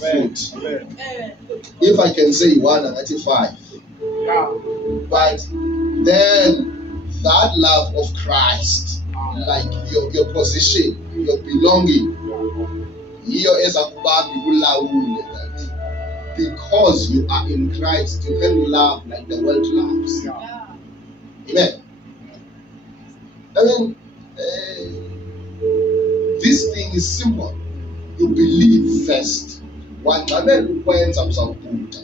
foot. If I can say one, I'm at 5. But then that love of Christ, like your position, your belonging, because you are in Christ, you can love like the world loves. Amen. I mean, this thing is simple. You believe first. One man went up some good.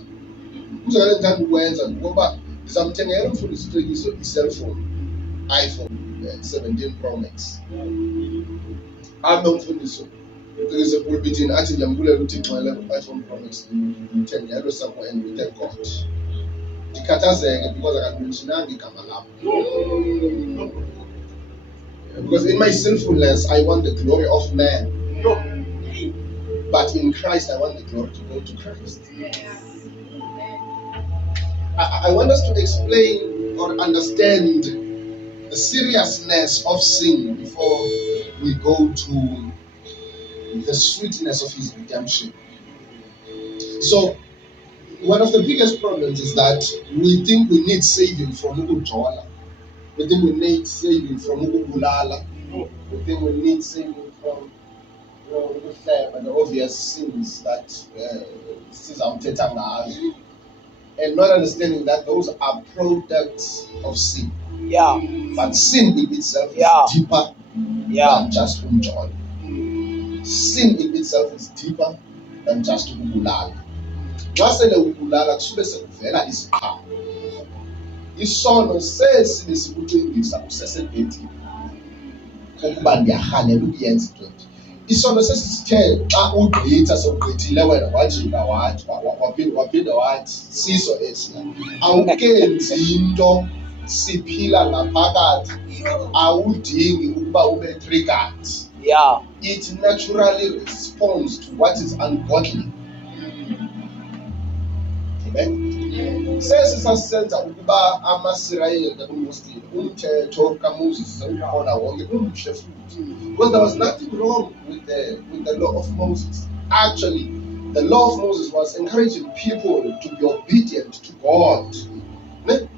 Who's another time went and go back? Something else for the street is a cell phone, iPhone 17 Pro Max. I'm not for this. There is a pull between Ati Yambula looting my iPhone Pro Max 10 yellow somewhere and we thank God. The Katazang because I can mention the Kamala. Because in my sinfulness, I want the glory of man. But in Christ, I want the glory to go to Christ. I want us to explain or understand the seriousness of sin before we go to the sweetness of his redemption. So, one of the biggest problems is that we think we need saving from Ujola. We think we need saving from Ubulala. We think we need saving from the obvious sins that and not understanding that those are products of sin. Yeah. But sin in itself is deeper than just Umjola. Sin in itself is deeper than just Ubulala. Wasele ubulala kusuke sekuvela isiqhamu. Isono sesilesibutshengisa usesebhedini ukuba ndiyahalela ukuyenza into. Isono sesisithe xa ugqitha sogqithile wena wajika waphinda wathi siso esi awukenzi into siphila ngaphakathi awudingi ukuba ube triggered. Yeah. It naturally responds to what is ungodly. Sesisasenza ukuba amaSirayeli nakuMosile umthetho kaMoses ukhona wonke umuhle futhi. Because there was nothing wrong with the law of Moses. Actually, the law of Moses was encouraging people to be obedient to God. But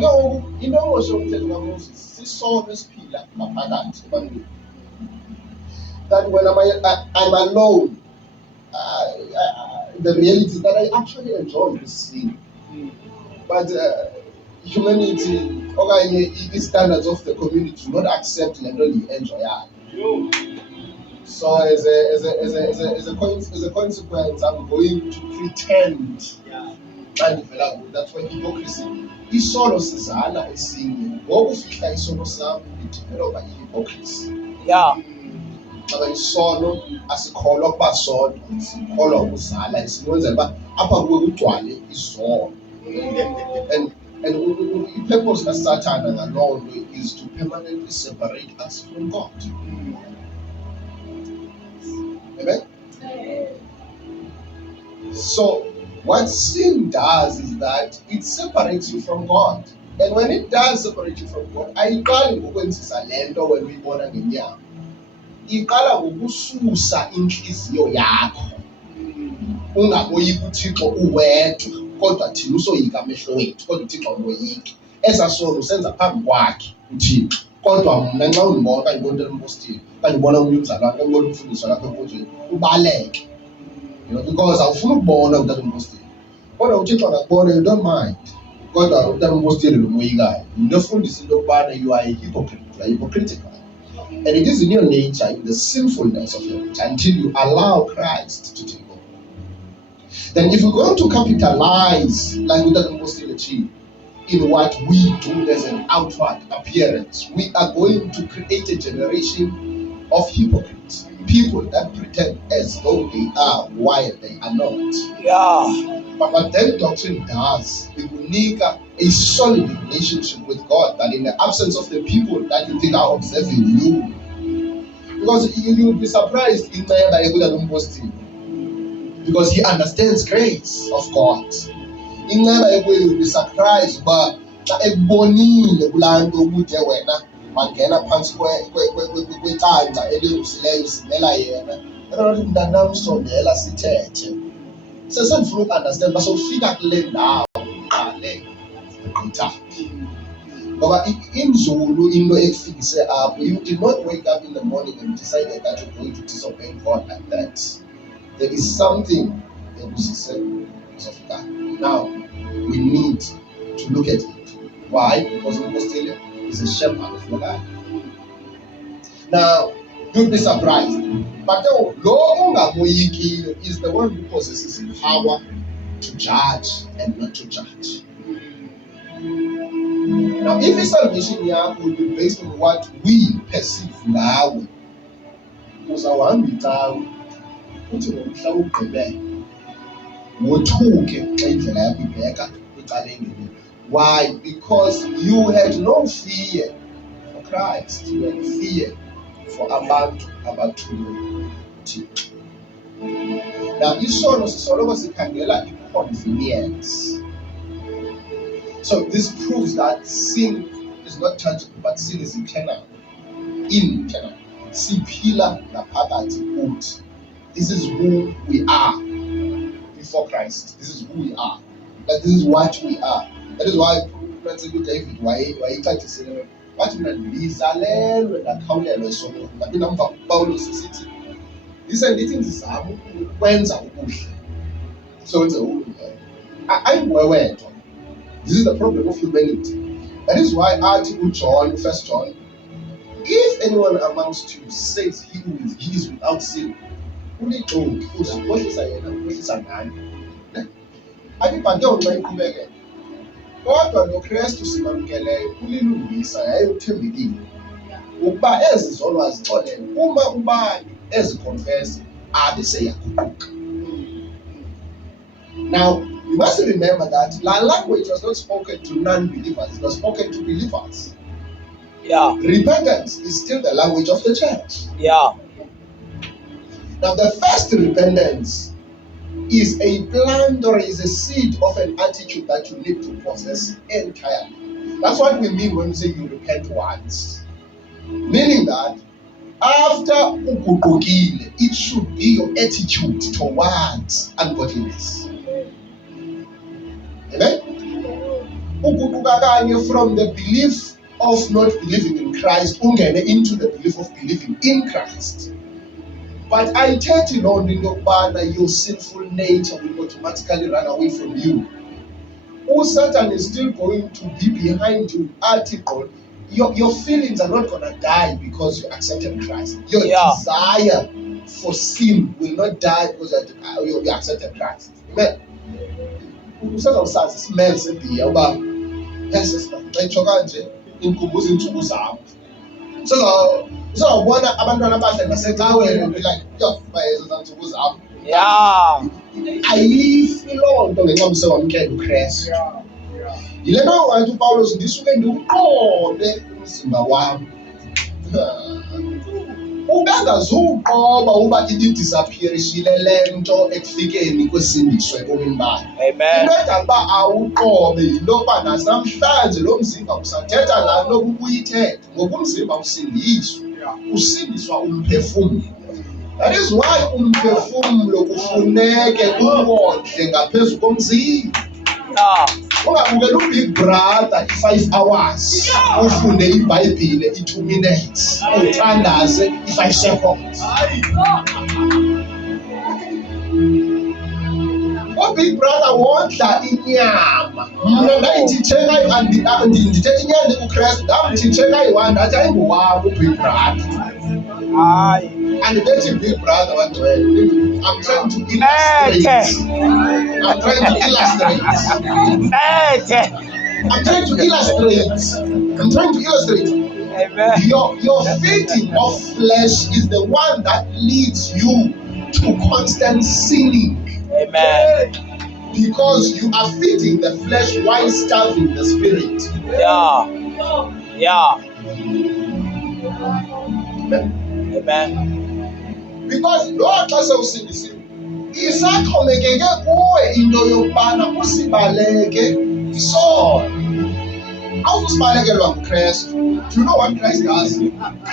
no, inongosho umthetho kaMoses sisono esiphila ngaphakathi ebantwini. That when I'm alone, the reality is that I actually enjoy this sin. But humanity, the standards of the community do not accept and only enjoy it. So as a consequence, I'm going to pretend. That's why hypocrisy. Isono sizala esinye. Ngokufihla isono sakho idevelopa hypocrisy. Yeah. Isono asikholwa kuba sodwa sikholwa ukuzala sinwenzela uba apha kuwe kugcwale izono and i-purpose kaSathana ngaloo nto is to permanently separate us from God. Amen? So what sin does is that it separates you from God, and when it does separate you from God, ayiqali ngokwenzisa le nto wena uyibona ngenyama. Iqala ngokususa inhliziyo yakho ungaboyika uThixo uwedwa kodwa thina usoyika amehlo wethu kodwa uThixo unoyika. Esasono senza phambi kwakhe uThixo kodwa mna nxa undibona okanye ubona empostini okanye ubona omnye umzalwane okanye ubona umfundisi lapha enkonzweni ubaleke, because awufuni ukubona umntana empostini kodwa uThixo angakubona, you don't mind, kodwa umntana empostini lo moyikayo yinto efundisa into yokubana you are a hypocrite, you are hypocritical. And it is in your nature, in the sinfulness of your nature, until you allow Christ to take over. Then if we're going to capitalize, like we did mostly achieve, in what we do as an outward appearance, we are going to create a generation of hypocrites. People that pretend as though they are while they are not. Yeah. But what that doctrine does, it will make a solid relationship with God, that in the absence of the people that you think are observing you, because you will be surprised in the because he understands grace of God. In the you will be surprised, but ebonile kulaa nto kude wena wangena phansi kwecanda elilusileyo simela yena. Ekanti mntanam sondela sithethe. sesendifuna uku-understand uba sowufika kule ndawo uqale gqithaphi. Ngoba inzulu into ekufikise apho, you did not wake up in the morning and decided that you're going to disobey God like that. There is something ekusise uzofika. Now, we need to look at it. Why? Because Australia is a shepherd of your life. Now, you'll be surprised. But lo ungamoyikile is the one who possesses the power to judge and not to judge. Now, if his salvation yakho will be based on what we perceive ngawe, uzawuhamba itawe uthi ngomhla ugqibele wothuke xa indlela yakho ibheka ecaleni. Why? Because you had no fear for Christ. You had fear for abantu abathule uThixo. Now, isono sisoloko sikhangela i-convenience. So this proves that sin is not tangible, but sin is internal. Internal. Siphila ngaphakathi kuthi. This is who we are before Christ. This is who we are. Like, this is what we are. That is why David wayexatyisile wathi mina ndizalelwe ndakhawulelwa esonweni. Ndaphinde mva kuPawulos esithi ndithi ndizama ukwenza ubuhle sowenze ubuhle. Ayinguwe wedwa. This is the problem of humanity. That is why athi uJohn, 1 John, if anyone amongst you says he is without sin, ulixoki uzikhohlisa yena, ukhohlisa ngani. Athi bhanke nxa iqhubeke. Kodwa noKristu simamkeleyo ulilungisa yaye uthembekile ukuba ezi zono azixolele uma ubani eziconfess abe seyaguquka. Now, you must remember that the language was not spoken to non-believers, it was spoken to believers. Yeah. Repentance is still the language of the church. Yeah. Now, the first repentance is a plant or is a seed of an attitude that you need to possess entirely. That's what we mean when we say you repent once. Meaning that after uguqukile, it should be your attitude towards ungodliness. Amen? Uguquka kanye from the belief of not believing in Christ, ungene into the belief of believing in Christ. But I tell you, Lord, in your sinful nature will automatically run away from you. Satan is still going to be behind you. Article, your feelings are not going to die because you accepted Christ. Your desire for sin will not die because you accepted Christ. Amen. Usazawusazi isimele sebhiya uba ngitsho kanje inkumbuza iintsuku zam. Uzawubona abantwana abahle ngasecaweni be like, yo, bayezo zantsuku zam. Yeah. Ayifi loo nto ngenxa yoba usewamkela uKristu. Yile nto wathi uPawulos ndisuke ndiwuqobe umzimba wam. Ubengazuqoba uba ibidisappearishile le nto ekufikeni kwesindiso ebomini bakhe. Amen. Into edala uba awuqobe yinto yokuba nasamhlanje lo mzimba usathetha laa nto ubuyithetha ngoba umzimba usindiswa. Usindiswa umphefumlo. That is why umphefumlo kufuneke uwondle ngaphezu komzimba. Ungabukela uBig Brother i-5 hours, ufunde iBhayibhile i-2 minutes, uthandaze i-5 seconds. uBig Brother wondla inyama. Mna ndayithitheka ndithetha inyani kuKristu, ndamthitheka yi-1 ndathi ayinguwabo uBig Brother. And that's Big Brother, what I'm trying to illustrate. I'm trying to illustrate. Amen. Your feeding of flesh is the one that leads you to constant sinning. Amen. Because you are feeding the flesh while starving the spirit. Yeah. Amen. Because Lord xa sewusindisiwe isaxhomekeke kuwe into yokubana usibaleke isono. Awuzusibalekelwa nguKristu. Do you know what Christ does?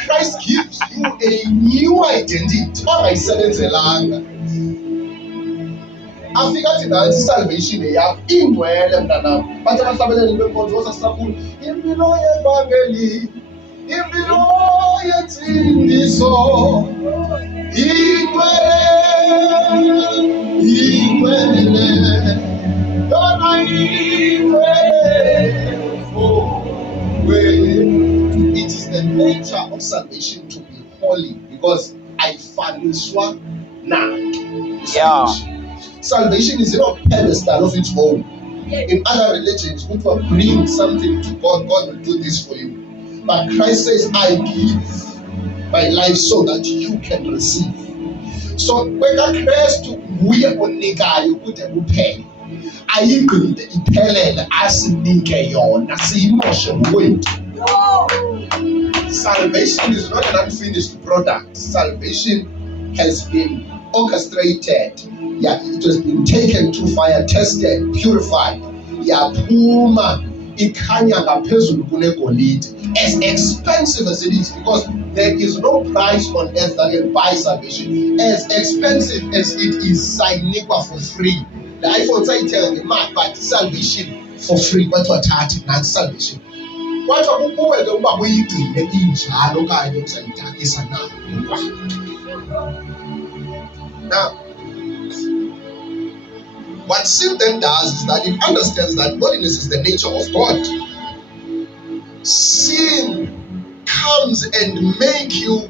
Christ gives you a new identity ongayisebenzelanga. afika athi nansi salvation yakho ingcwele mntanam. Bathi abahlabeleli benkonzo sasakhulu, impilo yevangeli, impilo yensindiso, ingcwele, yona ingcwele for. It is the nature of salvation to be holy because ayifaniswa nanto. Salvation is not a pedestal of its own. In other religions, if you bring something to God, God will do this for you. But Christ says, I give my life so that you can receive. So when Christ nguye onikayo kude kuphela, ayigqinde iphelele asinike yona siyimoshe ngokwethu. Salvation is not an unfinished product. Salvation has been orchestrated. Yeah, it has been taken through fire, tested, purified. Yaphuma ikhanya ngaphezulu kunegolide. As expensive as it is, because there is no price on earth that can buy salvation. As expensive as it is, saynikwa for free. The iPhone sayithenga ngemali, but salvation for free. But wathatha nansi salvation. Kwathiwa kukuwe ke uba uyigcine injalo okanye uzayidakisa na. Now, what sin then does is that it understands that holiness is the nature of God. Sin comes and make you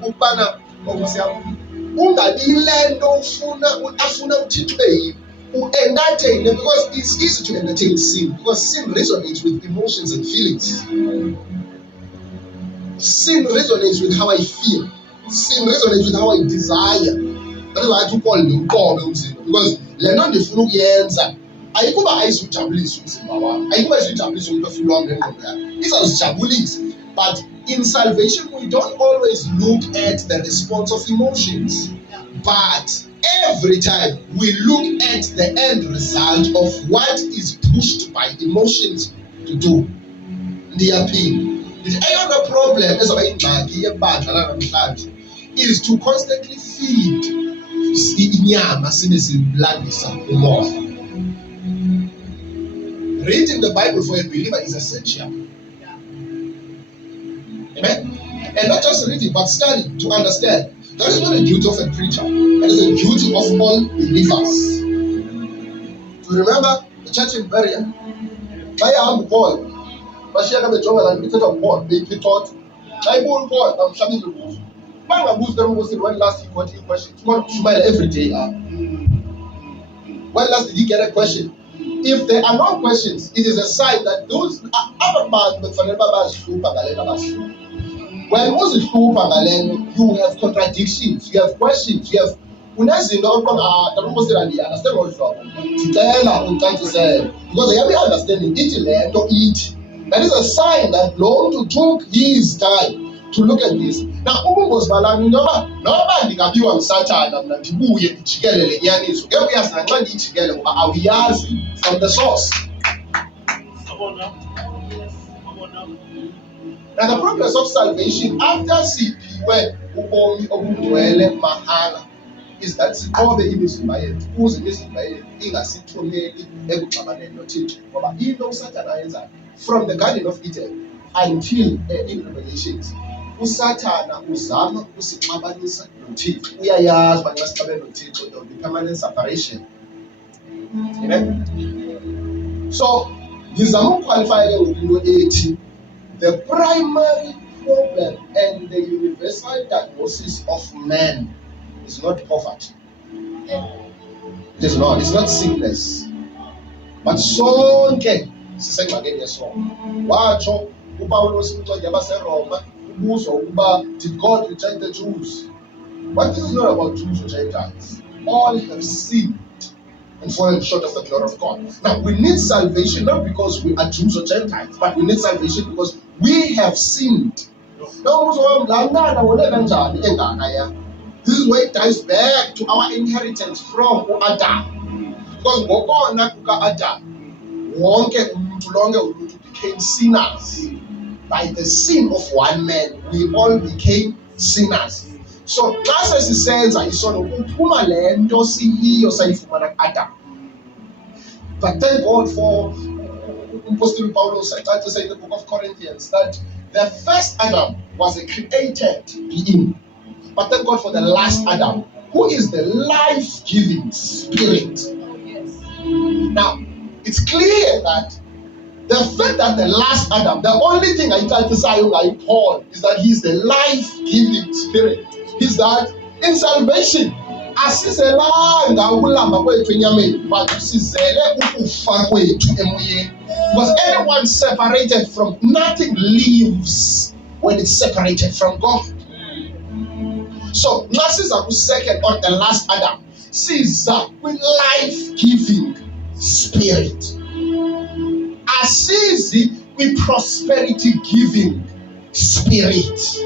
ungabi lento afuna uthixwe entertain, because it's easy to entertain sin, because sin resonates with emotions and feelings. Sin resonates with how I feel. Sin resonates with how I desire. That is why I call it because lena ndifuna ukuyenza ayikuba ayizujabulisa umzimba wami, ayikuba ayizujabulisa umphefumulo wami nengqondo yami, izawuzijabulisa. But in salvation we don't always look at the response of emotions, but every time we look at the end result of what is pushed by emotions to do. Ndiyaphinda ndithi eyona problem ezaba ingxaki yebandla lanamhlanje is to constantly feed inyama sibe silandisa umoya. Reading the Bible for a believer is essential. Amen? And not just reading, but study to understand. That is not a duty of a preacher. That is a duty of all believers. To remember the church in Berea, bayahamba Paul, bashiyeka bejonga la mithetho Paul, beyithoth. Xa ibona Paul, bamhlabile ubuso. Bangabuzi ukuthi when last he got a question. Smile every day. When last did he get a question? If there are no questions, it is a sign that those other man bekufanele babazihlupha ngalento abazihlupha. When uzihlupha ngalento, you have contradictions, you have questions, you have unezinto oqonda tabamusela understand ngolu hlobo. Ndicela ucacisele because I am understanding ithi lento ithi. That is a sign that Lord took his time to look at this. Now, ubungozi balami noba ndingabiwa ngusathana mna ndibuye ndijikelele inyaniso. Ngeke uyazi nanxa ndiyijikele ngoba awuyazi from the source. Now, the progress of salvation after siphiwe ubomi obungcwele mahala is that siqobe imizimba yethu ukuze imizimba yethu ingasithumeli ekuxabaneni noThixo. Ngoba into usathana ayenzayo from the Garden of Eden until in Revelations, usathana uzama usixabanisa noThixo. Uyayazi uba nxa sixabene noThixo there will be permanent separation. Amen. So ngizama ukuqualify ke into ethi the primary problem and the universal diagnosis of man is not poverty. It is not. It's not sickness. But sonke sisengxakini yesono. Watsho uPawulos uncwadi yabaseRoma ubuzwa ukuba did God reject the Jews? But this is not about Jews or Gentiles. All have sinned and fallen short of the glory of God. Now we need salvation not because we are Jews or Gentiles, but we need salvation because we have sinned. This is where it ties back to our inheritance from Adam. Because ngokona kuka Adam, wonke umuntu lonke uluntu became sinners. By the sin of one man, we all became sinners. So xa sesisenza isono kuphuma le nto siyiyo sayifumana kuAdam. But thank God for Apostle Paulus, I tried to say in the book of Corinthians that the first Adam was a created being. But thank God for the last Adam, who is the life-giving spirit. Now, it's clear that the fact that the last Adam, the only thing I try to say like Paul is that he's the life-giving spirit. Is that in salvation, asiselanga ukulamba kwethu enyameni, but sizele ukufa kwethu emoyeni. Because anyone separated from, nothing lives when it's separated from God. So, nasiza ku second or the last Adam, siza with life-giving spirit. Asizi with prosperity-giving spirit.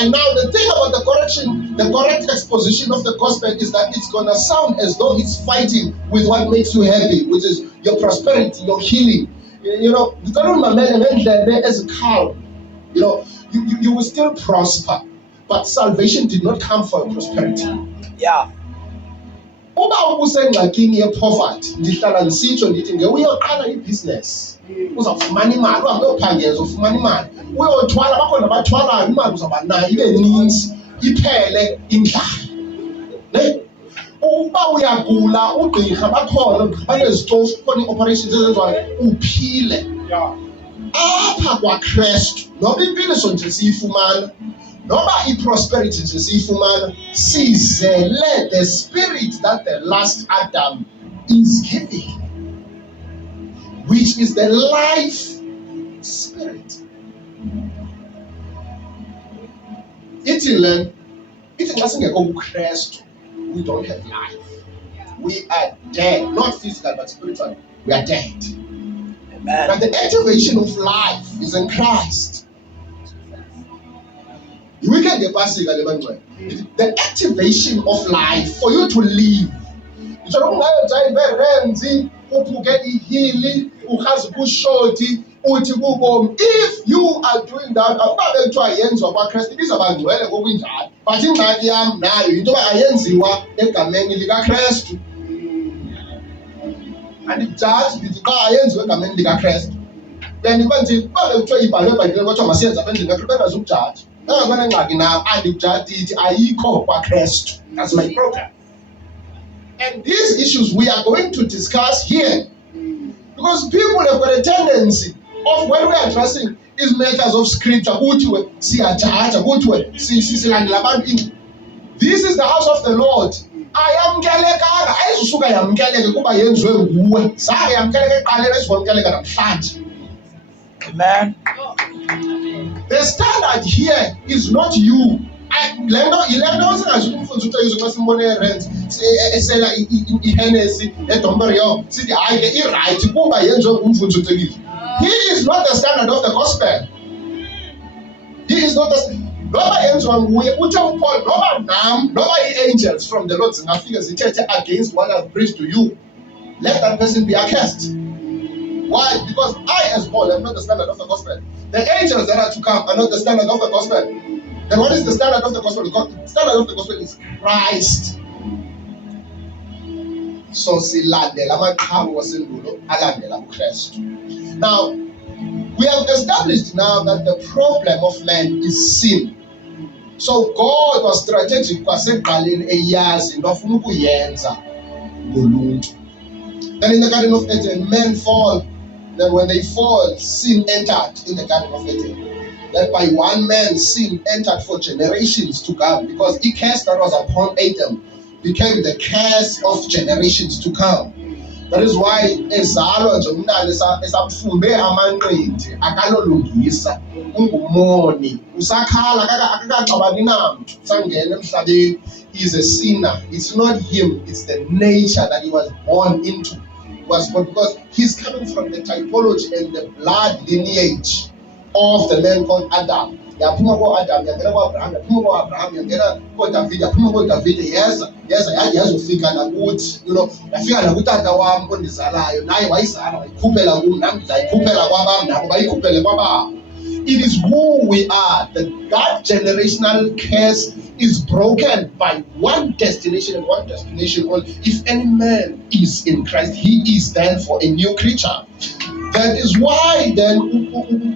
And now the thing about the correction, the correct exposition of the gospel is that it's gonna sound as though it's fighting with what makes you happy, which is your prosperity, your healing. You know, as a cow, you know, you will still prosper, but salvation did not come for prosperity. Yeah. Uba ubusengxakini yepoverty, ndihlala ndisitsho ndithi ngewuyoqala ibhizinesi uzawufumana imali, uhambe uyophangeza ufumana imali, uyothwala bakhona abathwalayo, imali uzawuba nayo ibe ninzi iphele indlala. Ne? Uba uyagula ugqirha bakhona banezitofu khona ii-operations ezenziwayo uphile. Apha kwaKrestu noba impiliso nje siyifumana, noba i-prosperity nje siyifumana, sizele the spirit that the last Adam is giving, which is the life spirit. Ithi xa singekho kuKrestu, we don't have life. We are dead, not physical but spiritual. We are dead. Amen. But the activation of life is in Christ. The activation of life for you to live. If you are doing that, but ingxaki yam nayo yinto yoba ayenziwa egameni likaKrestu. Andijaji ndithi xa ayenziwe egameni likaKrestu. Bendikuba ndithi uba bekuthiwa ibhalwe eBhayibhileni kwathiwa masiyenze apha endlini kaKrestu bengazukujaji. Bengazuba nengxaki nayo, andikujaji ndithi ayikho kwaKrestu. That's my program. And these issues we are going to discuss here. Because people have got a tendency of when we are addressing these matters of scripture, this is the house of the Lord. Amen. The standard here is not you. He is not the standard of the gospel. He is not the angels from the Lord against what I've preached to you. Let that person be accursed. Why? Because I, as Paul, am not the standard of the gospel. The angels that are to come are not the standard of the gospel. Then what is the standard of the gospel? The standard of the gospel is Christ. So now, we have established now that the problem of man is sin. So God was strategic. Then in the Garden of Eden, men fall. Then when they fall, sin entered in the Garden of Eden. That by one man, sin entered for generations to come, because the curse that was upon Adam became the curse of generations to come. That is why ezalwa nje umntana esaphume amanqindi akalolungisa ungumoni usakhala akakaxabani namntu sangena emhlabeni. He is a sinner. It's not him, it's the nature that he was born into. Was because he's coming from the typology and the blood lineage of the man called Adam. Yaphuma ko-Adam, yangena ko-Abraham, yaphuma ko-Abraham, yangena ko-David, yaphuma ko-David, yeza yazofika nakuthi, yafika nakutata wam ondizalayo, naye wayizala wayikhuphela kum, nam ndizayikhuphela kwabam, nabo bayikhuphele kwababo. it is who we are. That generational curse is broken by one destination and one destination only. If any man is in Christ, he is then for a new creature. That is why then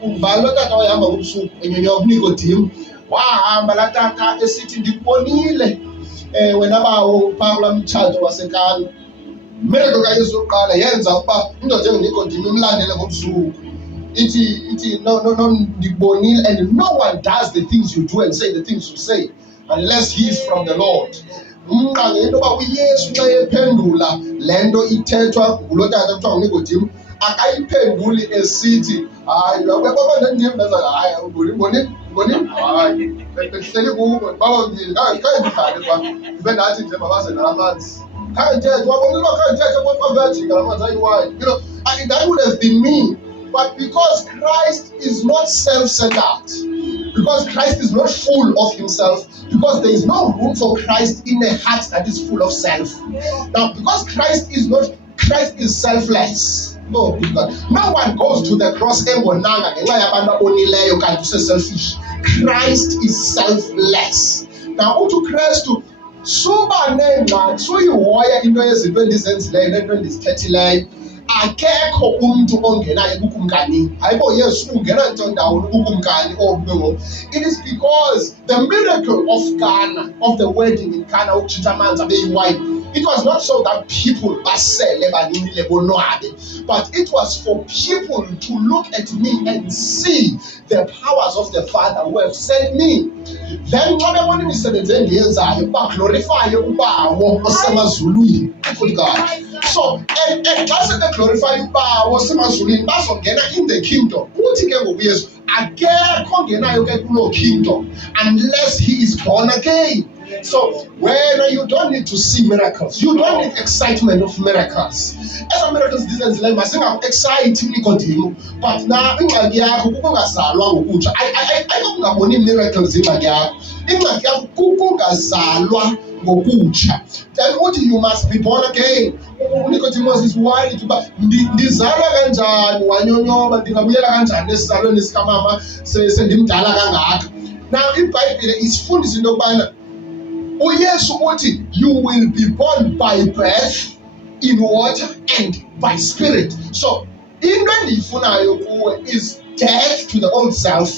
uvalotata wayahamba ubusuku enyonya uNicodemus wahamba latata esithi ndikubonile wena bawo phaa kulaa mtshato waseKana. Miracle kaYesu yokuqala yenza ukuba indoda enguNicodemus imlandele ngobusuku. Ithi no ndikubonile, and no one does the things you do and say the things you say unless he is from the Lord. Umqa ngento yoba uYesu xa ephendula le nto ithethwa ngulo tata kuthiwa nguNicodemus akayiphenduli esithi hayi ndiyembeza hayi ubonile hayi behleli kubo bababili khange ndihlale phaa ndibe ndathi nje mabaze nalamanzi khange ndithethe wabonile uba khange ndithethe kwavejika lamanzi ayiwayo. That would have been me. But because Christ is not self-centered, because Christ is not full of himself, because there is no room for Christ in a heart that is full of self. Now, because Christ is selfless. No one goes to the cross engonanga ngenxa yabantu abonileyo kanti selfish. Christ is selfless. Now, uthi Kristu suba nengxaki suyihoya into yezinto endizenzileyo nento endizithethileyo. Akekho umntu ongenayo kukumkani. Hayibo Yesu ungena ntondawoni kukumkani obungo. It is because the miracle of Cana, of the wedding in Cana, ukuchitha amanzi abe yiwine, it was not so that people basele banimile bonwabe, but it was for people to look at me and see the powers of the Father who have sent me. Then xa bebona imisebenzi endiyenzayo baglorifye ubawo osemazulwini. Good God. So xa sebeglorify ubawo osemazulwini bazongena in the kingdom. Uthi ke ngoku Yesu akekho ongenayo ke kuloo kingdom unless he is born again. So when you don't need to see miracles, you don't need excitement of miracles. As a miracles ndizenzileyo masingaku-excite uNicodemus, but na ingxaki yakho kukungazalwa ngokutsha. Ayikungaboni miracles ingxaki yakho. Ingxaki yakho kukungazalwa ngokutsha. Then uthi you must be born again. uNicodemus is worried uba ndizalwa kanjani wanyonyoba, ndingabuyela kanjani esizalweni sikamama sendimdala kangaka. Now iBhayibhile isifundisa into yokubana uYesu uthi you will be born by birth, in water and by spirit. So into endiyifunayo kuwe is death to the old self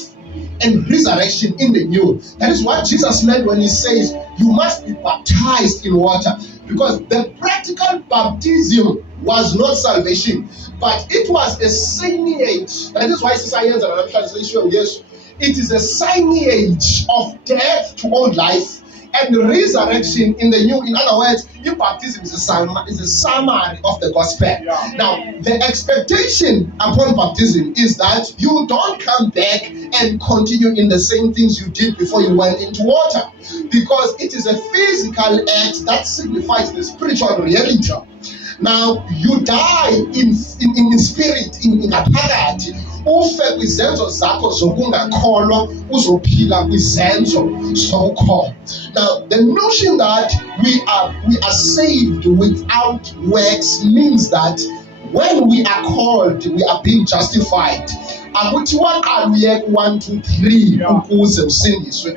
and resurrection in the new. That is what Jesus meant when he says you must be baptized in water, because the practical baptism was not salvation, but it was a signage. That is why sisayenza nala translation yes, it is a signage of death to old life and resurrection in the new. In other words, your baptism is a summary of the gospel. Yeah. Now, the expectation upon baptism is that you don't come back and continue in the same things you did before you went into water, because it is a physical act that signifies the spiritual reality. Now, you die in spirit, in ngaphakathi, ufe kwizenzo zakho zokungakholwa, uzophila kwizenzo zokukholwa. Now, the notion that we are saved without works means that when we are called, we are being justified. Akuthi waqala 1, 2, 3 ukuze usindiswe.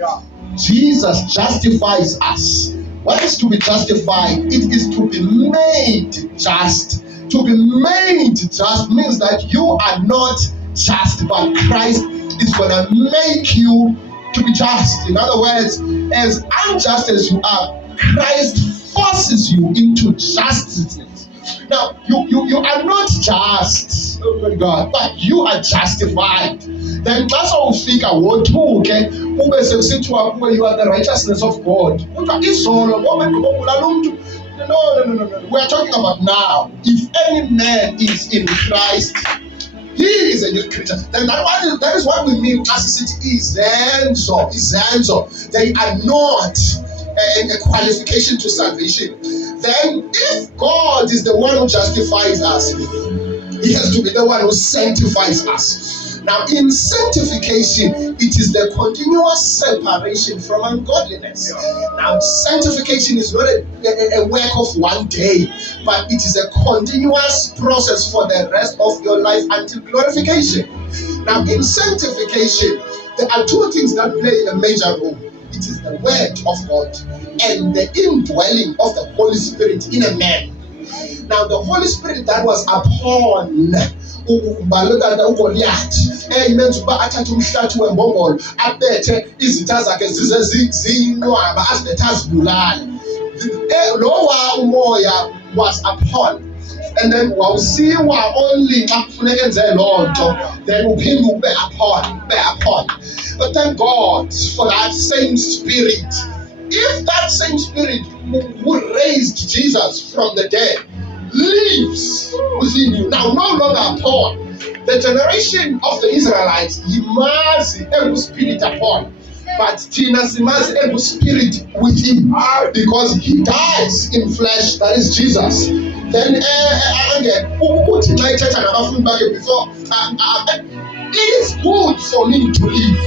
Jesus justifies us. What is to be justified? It is to be made just. To be made just means that you are not just, but Christ is going to make you to be just. In other words, as unjust as you are, Christ forces you into justice. Now, you are not just, oh God, but you are justified. Then that's how we figure what you are the righteousness of God. No. We are talking about now. If any man is in Christ, he is a new creature. Then that is what we mean as it is Zenzo. They are not a qualification to salvation. Then if God is the one who justifies us, he has to be the one who sanctifies us. Now, in sanctification, it is the continuous separation from ungodliness. Now, sanctification is not a work of one day, but it is a continuous process for the rest of your life until glorification. Now, in sanctification, there are two things that play a major role. It is the word of God and the indwelling of the Holy Spirit in a man. Now, the Holy Spirit that was upon uGoliath, meant uba athathe umhlathi wembongolo abethe izitha zakhe zize zinwaba azilethe azibulale. Lowa umoya was upon, and then wawusiwa only xa kufuneka enze loo nto, then uphinde ube upon. But thank God for that same spirit. If that same spirit who raised Jesus from the dead lives within you, now no longer upon, the generation of the Israelites, yimazi spirit upon, but Tina simazi spirit within, because he dies in flesh, that is Jesus. Then again, before it is good for me to live,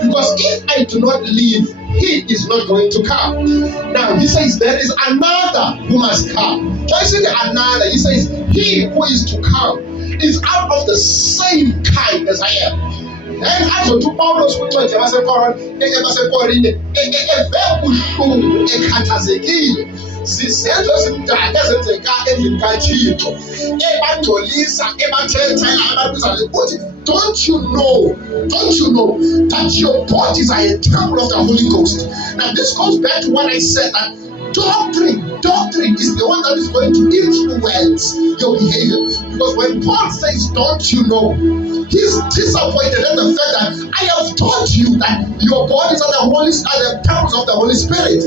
because if I do not live, he is not going to come. Now he says there is another who must come. So I say another, he says he who is to come is out of the same kind as I am. And as to Paulus kwincwadi yabasekorinte eve ubuhlungu ekhathazekile zizenzo ezimdaka ezenzeka endlini kaThixo ebangcolisa ebathethela ababizana ukuthi don't you know that your bodies are a temple of the Holy Ghost. Now this goes back to what I said, that doctrine is the one that is going to influence your behavior. Because when Paul says, don't you know, he's disappointed at the fact that I have taught you that your bodies are the temples of the Holy Spirit.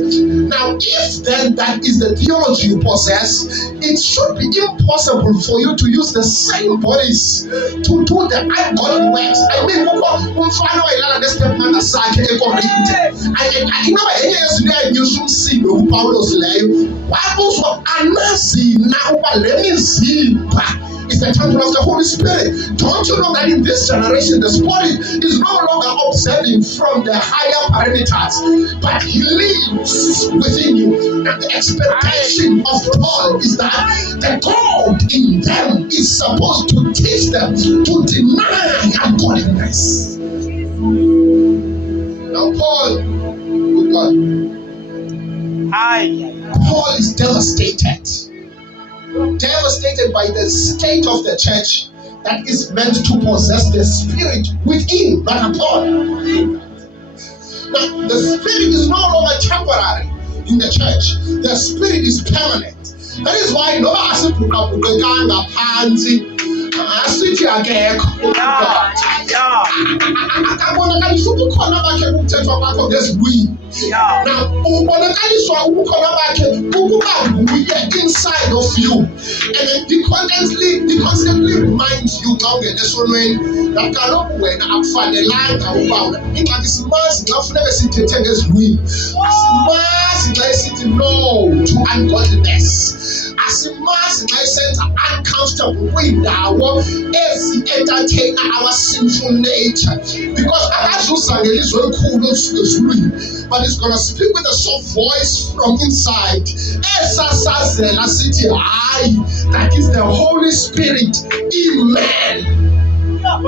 Now, if then that is the theology you possess, it should be impossible for you to use the same bodies to do the ungodly works. I mean, umfana wayelala nestepmother sakhe eKorinte, ayinoba enye yezinto ayinyusa umsindo uPawulos leyo, wabuzwa anazi na uba le mizimba is the temple of the Holy Spirit. Don't you know that in this generation the Spirit is no longer observing from the higher parameters, but he lives within you? And the expectation of Paul is that the God in them is supposed to teach them to deny ungodliness. Now Paul, good God, Paul is devastated by the state of the church that is meant to possess the Spirit within, not upon. Now, the Spirit is no longer temporary in the church. The Spirit is permanent. That is why no asipukanga phansi asithi akekho akabonakaliswa ubukhona bakhe kumthethwa kwakho ngezibwini. Now ubonakaliswa ubukhona bakhe ukuba nguye inside of you, and then he constantly reminds you xa ungena esonweni that kaloku wena akufanelanga uba ingxaki simazi xa kufuneka sithethe ngezibwini, asimazi xa esithi no to ungodliness, asimazi xa esenza uncomfortable kwiindawo ezi-entertainer our sinful nature, because akazuza ngelizwi elikhulu ezulwini, but he's going to speak with a soft voice from inside. Esasazela sithi hayi, that is the Holy Spirit in man. Now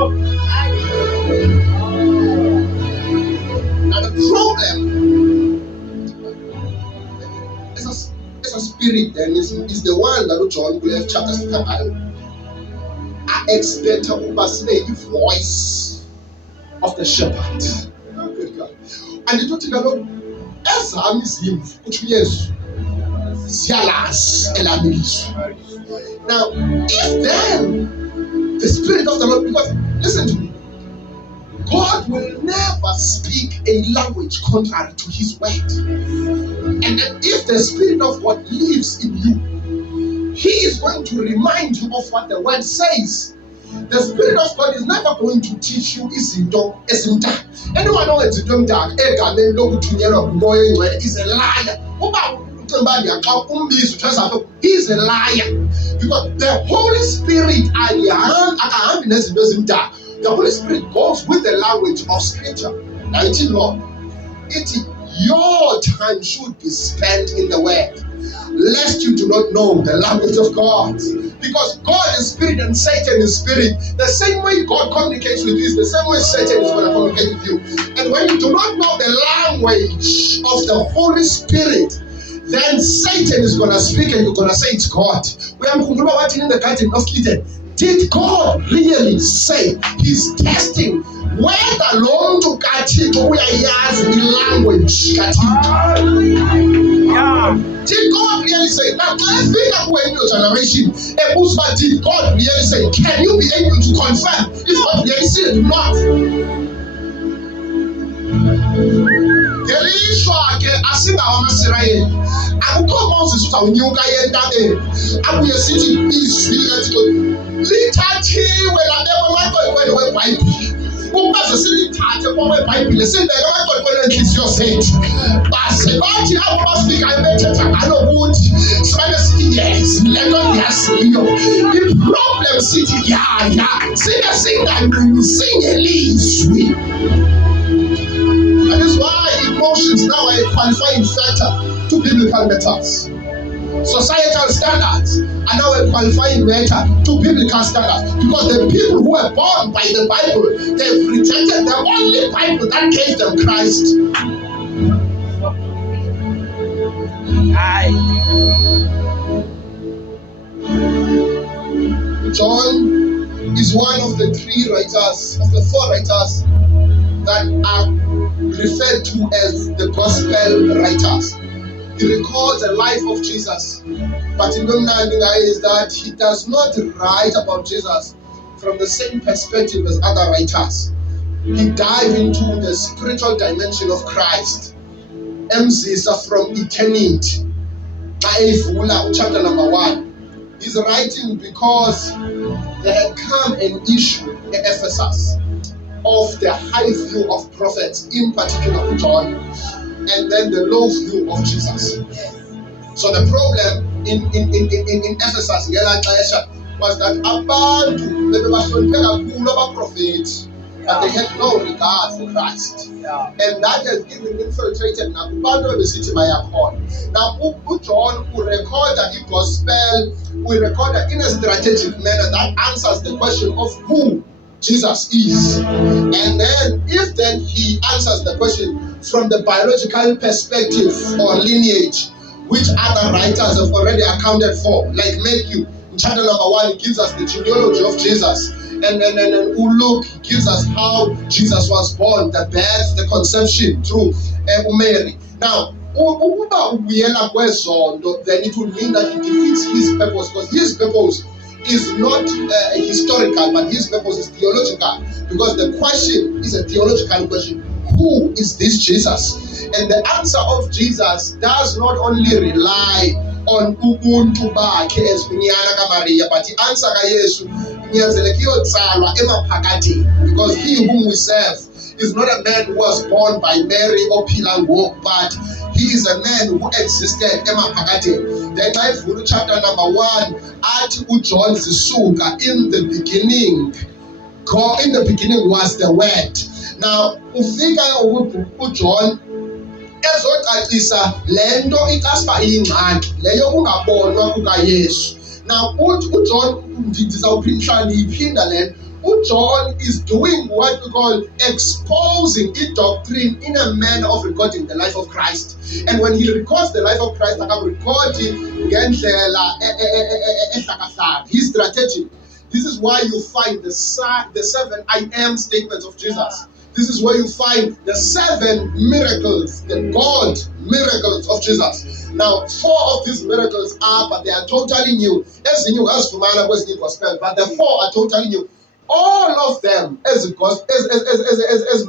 the problem is a spirit then is the one that John will have chapter 6 I expect to the voice of the shepherd. Oh, good God. And it told him, ezam izimvu uthi uYesu ziyalazi elami ilizwi. Now, if then the Spirit of the Lord, because listen to me, God will never speak a language contrary to his word. And then if the Spirit of God lives in you, he is going to remind you of what the word says. The Spirit of God is never going to teach you izinto ezimdaka. Anyone know izinto emdaka egameni lokuthunyelwa ngumoya oyingcwele is a liar. He is a liar. Because the Holy Spirit, the Holy Spirit goes with the language of Scripture. 19 Lord, your time should be spent in the Word, lest you do not know the language of God. Because God is spirit and Satan is spirit. The same way God communicates with you is the same way Satan is going to communicate with you. And when you do not know the language of the Holy Spirit, then Satan is going to speak and you're going to say it's God. We are talking about in the Garden of Eden. Did God really say? He's testing whether lo mntu kaThixo uyayazi ilanguage kaThixo. Yeah. Did God really say? Now, let's think of when your generation, did God really say? Can you be able to confirm if God really said it? Not. Ngelishwa ke asingawo amasirayeli akukho Moses uthi awunyuka yentabeni abuye sithi izwi likaThixo lithathiwe labekwa emaqweqweni weBhayibhile ukuze silithathe kweBhayibhile sibeke emaqweqweni enhliziyo zethu base bathi abo bafikayo bethetha ngalo kuthi sibane sithi yes le nto ndiyaziyo iproblem sithi ya sibe singelizwi. That is why emotions now are a qualifying factor to biblical matters. Societal standards are now a qualifying matter to biblical standards because the people who were born by the Bible, they've rejected the only Bible that gave them Christ. John is one of the four writers that are referred to as the gospel writers. He records the life of Jesus, but in is that he does not write about Jesus from the same perspective as other writers. He dives into the spiritual dimension of Christ. Emzisa from eternity. Chapter number 1. He's writing because there had come an issue in Ephesus of the high view of prophets, in particular John, and then the low view of Jesus. So the problem in Ephesus was that abantu bebebahlonipheka kakhulu abaprofethi, but they had no regard for Christ. And that has even infiltrated nakubantu bebesithi bayakhona. Now uJohn urecorda igospel, urecorda in a strategic manner that answers the question of who Jesus is. And then if then he answers the question from the biological perspective or lineage, which other writers have already accounted for, like Matthew in chapter number 1, he gives us the genealogy of Jesus. And Luke gives us how Jesus was born, the birth, the conception through Mary. Now, then it would mean that he defeats his purpose, because his purpose is not historical, but his purpose is theological, because the question is a theological question. Who is this Jesus? And the answer of Jesus does not only rely on ubuntu bakhe ezinyana kaMaria, but the answer kaYesu inyanzeleke iyotsalwa emaphakathini, because he whom we serve is not a man who was born by Mary or Pilar, but he is a man who existed emaphakathini. Then I follow chapter number 1 at uJohn zisuka in the beginning. God, in the beginning was the word. Now ufika uJohn ezocacisa le nto ikasiba iyingxaki leyo kungabonwa kukaYesu. Now uJohn ndizawuphinda le nto. John is doing what we call exposing a doctrine in a manner of recording the life of Christ. And when he records the life of Christ, his strategy. This is why you find the 7 I am statements of Jesus. This is where you find the 7 miracles, the God miracles of Jesus. Now, 4 of these miracles are, but they are totally new. As new as Fumana was the gospel, but the 4 are totally new. All of them as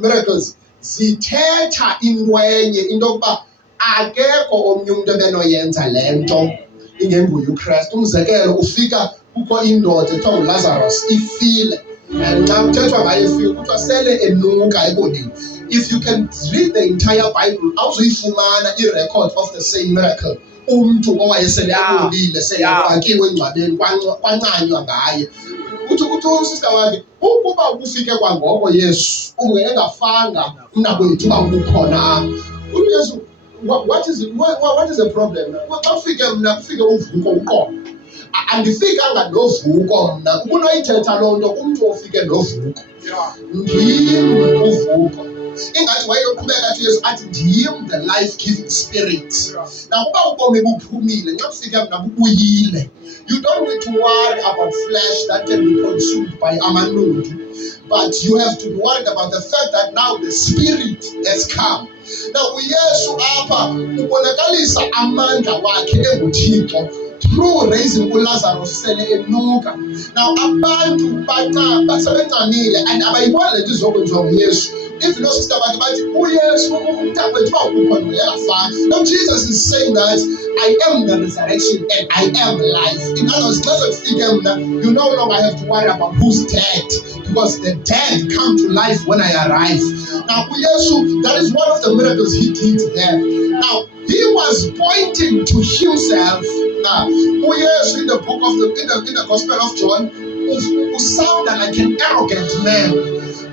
miracles zithetha ingxenye into yokuba akekho omnye umuntu ebenoyenza le nto ingenguye uKristu. Umzekelo, ufika kukho indoda ethiwa nguLazarus ifile, and xa kuthethwa ngayo ifile kuthiwa sele enuka ebonini. If you can read the entire Bible, awuzuyifumana i-record of the same miracle. Umntu owayesele ebonile selefakiwe engcwabeni kwancanywa ngaye. Uthi sister wakhe ukuba ukufike kwangoko Yesu ungengafanga mnakwethu uba ukhona. uYesu, what is the problem? Xa ufike mna kufike uvuko uqobo. andifikanga novuko mna kunoyithetha loo nto kumntu ofike novuko. Ndim uvuko. Ingathi wayeyoqhubeka athi Yesu athi ndim the life-giving spirit. Nakuba ubomi buphumile nxa kufike mna bubuyile, you don't need to worry about flesh that can be consumed by amanundu, but you have to be worried about the fact that now the spirit has come. Now uYesu apha ubonakalisa amandla wakhe enguThixo through raising uLazarus sele enuka. Now abantu basebencanile and abayibona le nto izokwenziwa nguYesu. If you know sister bathi uYesu umntakwethu bawukhona uyafana. Now Jesus is saying that I am the resurrection and I am life. In other words, you no longer have to worry about who's dead, because the dead come to life when I arrive. Now uYesu, that is one of the miracles he did there. Now he was pointing to himself. uYesu in the book of in the Gospel of John, who sounded like an arrogant man.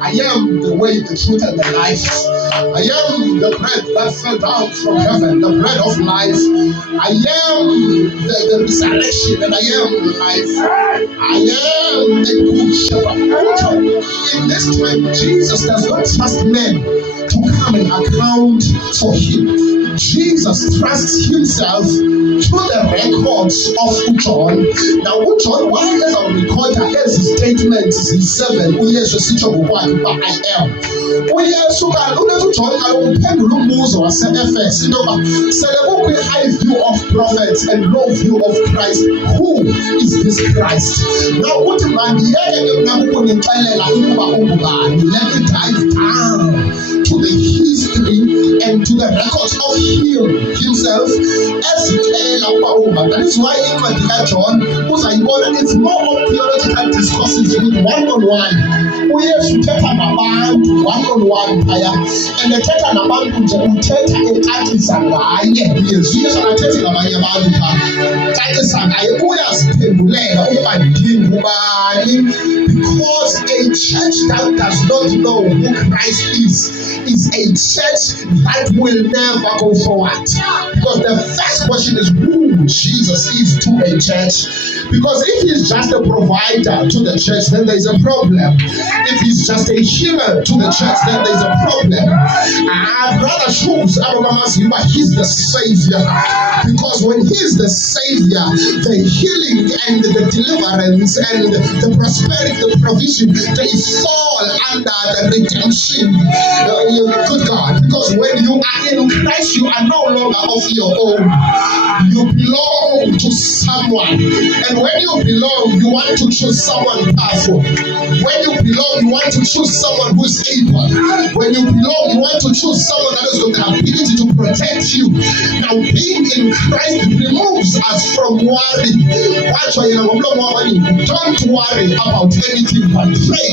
I am the way, the truth, and the life. I am the bread that fell down from heaven, the bread of life. I am the resurrection, and I am life. I am a good shepherd. In this time, Jesus does not trust men to come and account for him. Jesus trusts himself through the records of John. Now, John, why does our recorder as his statement is 7? uYesu sitsho ngokwakhe uba I am. uYesu uNesu John uphendula umbuzo wase-Efeso into yoba sele kukho i-high view of prophets and low view of Christ. Who is this Christ? Now, uthi mandiyeke ke mna kukunixelela ukuba ungubani. Let me dive down to the history and to the records of him himself ezixela ukuba ungubani. That is why incwadi kaJohn uzayibona it's more of theological discourses with one-on-one. uYesu uthetha nabantu one-on-one phaya, and ethetha nabantu nje uthetha ecacisa ngaye. uYesu akathethi ngabanye abantu phaa, cacisa ngaye, uyaziphendulela ukuba ndingubani. Because a church that does not know who Christ is a church that will never go forward. Because the first question is who Jesus is to a church. Because if he's just a provider to the church, then there's a problem. If he's just a healer to the church, then there's a problem. I'd rather choose but he's the Savior. Because when he's the Savior, the healing and the deliverance and the prosperity, the provision, they fall under the redemption. Good God. Because when you are in Christ, you are no longer of your own. You belong to someone. And when you belong, you want to choose someone powerful. When you belong, you want to choose someone who is able. When you belong, you want to choose someone that has got the ability to protect you. Now, being in Christ removes us from worry. Don't worry about anything, but pray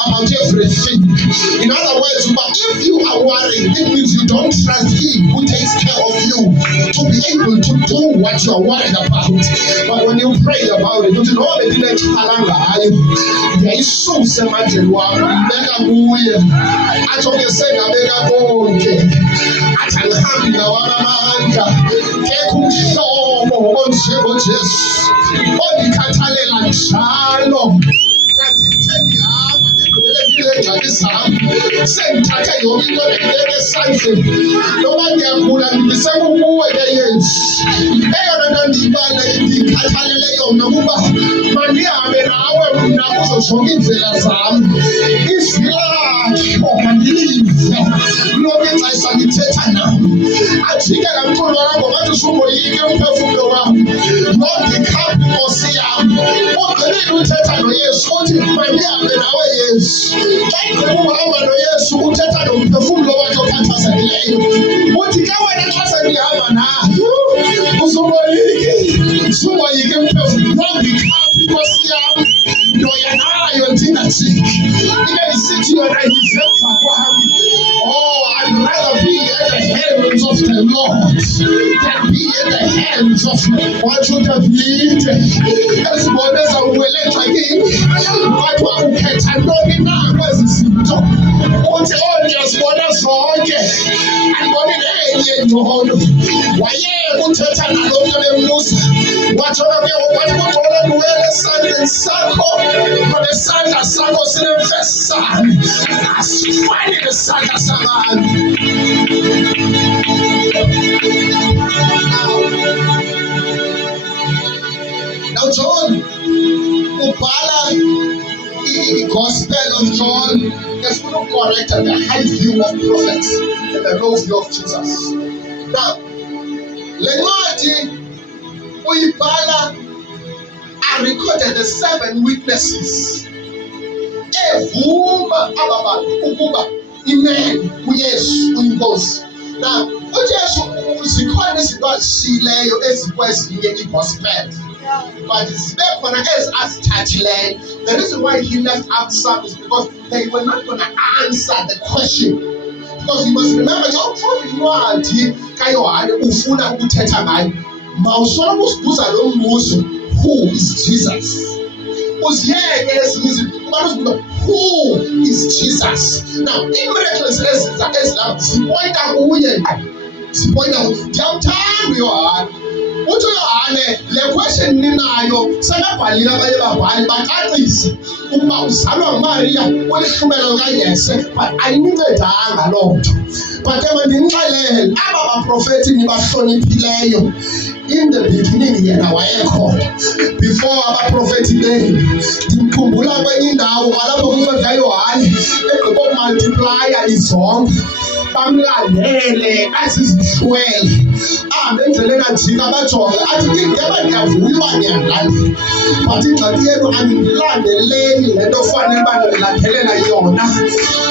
about everything. In other words, if you are worried, it means you don't trust him who takes care of you to be able to do what you are worried about. But when you pray about it, you know the didn't hayo yayisuse emandleni wami ibeka kuye athi ongeseka beka konke athi angihambi ngawami amandla kekho umhlobo onjengoJesu ondikhathalela njalo kanti ngihamba ngigqibele ngile zami sengithatha yonke into engibeke esandleni noma ngiyagula ngisekukuwe ke Yesu eyona nto ndiyibala ndikhathalele yona kuba mandihambe nawe mna kuzo zonke iindlela zami izwi lakho mandilive lonke ixesha lithetha nami ajike la mculo wakho ngathi usumoyike umphefumlo wami nondikhaphi Nkosi yami ugqibile uthetha noYesu uthi mandihambe nawe Yesu xa ingqibile noYesu uthetha nomphefumlo wakhe okhathazekileyo uthi ke wena xa sendihamba nayo usumoyike umphefumlo nondikhaphi Nkosi yami ndoya nayo ndingajiki ibe isithi yona yisemva kwami. Oh, I'd rather be at the hands of the Lord than be in the hands of watsho David ezibone zawuwelethwa yini wathi ukhetha ntoni na kwezi zinto uthi ndiyazibona zonke andiboni nenye ngcono wayeka uthetha nalo mntu bembuza watshona ke wathi kugcwele Find the Santa Saman. Now, John, Upala, the Gospel of John, is full of correct and the high view of prophets and the low view of Jesus. Now, Lenwati, Upala, I recorded the 7 witnesses. Evuma ababa ukuba amen uyesu uyinkosi. Now ujesu zikhona izinto azishiyileyo ezikwezinye i-gospel, but zibe khona azithathileyo. The reason why he left out some is because they were not going to answer the question. Because you must remember, your incwadi kaYohane ufuna ukuthetha ngayo, mawusoloko usibuza lo mbuzo, who is Jesus? Who is Jesus? Now, in miracles, point out uJohane le question ninayo sebebhalile abanye babhali bacacisa ukuba uzalwa nguMaria ulihlumelo likaYese, but ayincedanga loo nto. But mandinixelele aba baprofethi nibahloniphileyo, in the beginning yena wayekhona before abaprofethi benu. Ndimkhumbula kwenye indawo walapho kwincwadi kaYohane egqibokumultiplya izonke, bamlandele azizihlwele ahambe endleleni ajika bajonge athi ngeba ndiyavuya uba ndiyalandela, but ingxaki yenu andindilandeleli le nto fanele uba ndilandelela yona.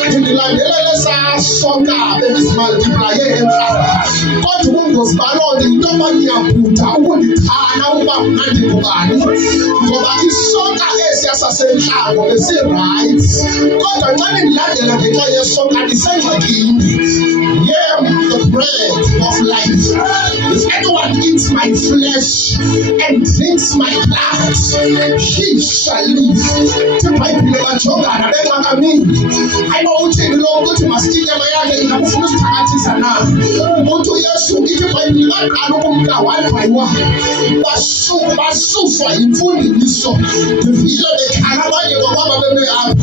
Ndindilandelele saa sonka bendizimultiplaye emhlabeni, kodwa ubungozi baloo nto yinto yoba niyabhuda ukundichana ukuba mna ndingubani, ngoba isonka esiya sasemhlabo besirayithi, kodwa xa nindilandela ngenxa yesonka ndisengxakini. I am the bread of life. If anyone eats my flesh and drinks my blood, he shall live. TheBhayibhile bajongana benxakamile. Ayinokuthini lo ukuthi masitye inyama yakhe ingakufuna usithakathisa na? Umuntu uYesu ithi iBhayibhile baqala ukumka one by one. Basuswa yimfundiso. Ndivile bekhala abanye ngokwaba bebe apha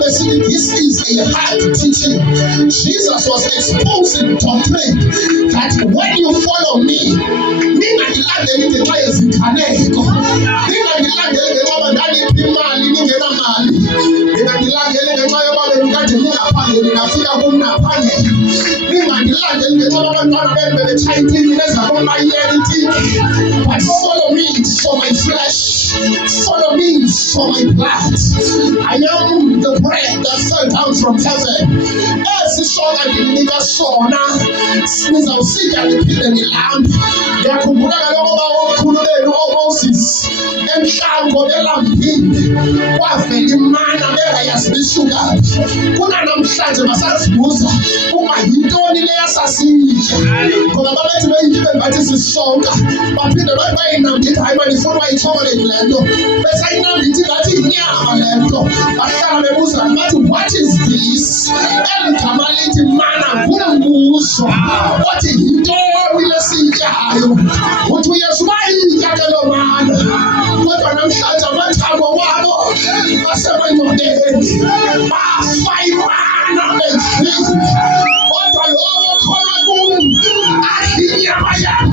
besithi this is a hard teaching. Jesus was exposing doctrine that when you follow me, ningandilandeli ngenxa yezikhaneko, ningandilandeli ngenxa yoba ndaniphi imali ningenamali, ningandilandeli ngenxa yoba benikade ningaphangeli nafika kum naphangela, ningandilandeli ngenxa yoba abantwana benu bebetshaya itini nezakomayela itini, but follow me for my flesh, follow me for my blood. I am the bread that fell down from heaven. Esisonka ndilinika sona nizawusitya niphinde nilambe. Ndiyakhumbula kaloku uba okhulu benu oMoses emhlango belambile kwavela imana bengayazi bisukaphi. Kunanamhlanje basazibuza ukuba yintoni le yasasiyitya, ngoba babethi beyitye bathi sisonka, baphinde bathi bayinambitha, hayi bandifuna bayitshokoleti le nto, besayinambithi ngathi yinyama le nto. Bahlala bebuzana bathi what is this? Eli gama lithi mana ngumbuzo othi yintoni lesityayo. Uthi uYesu bayitya ke loo mana, kodwa namhlanje amathambo wabo basemangcwabeni bafa imana bendlini, kodwa lowo khona kum adla inyama yam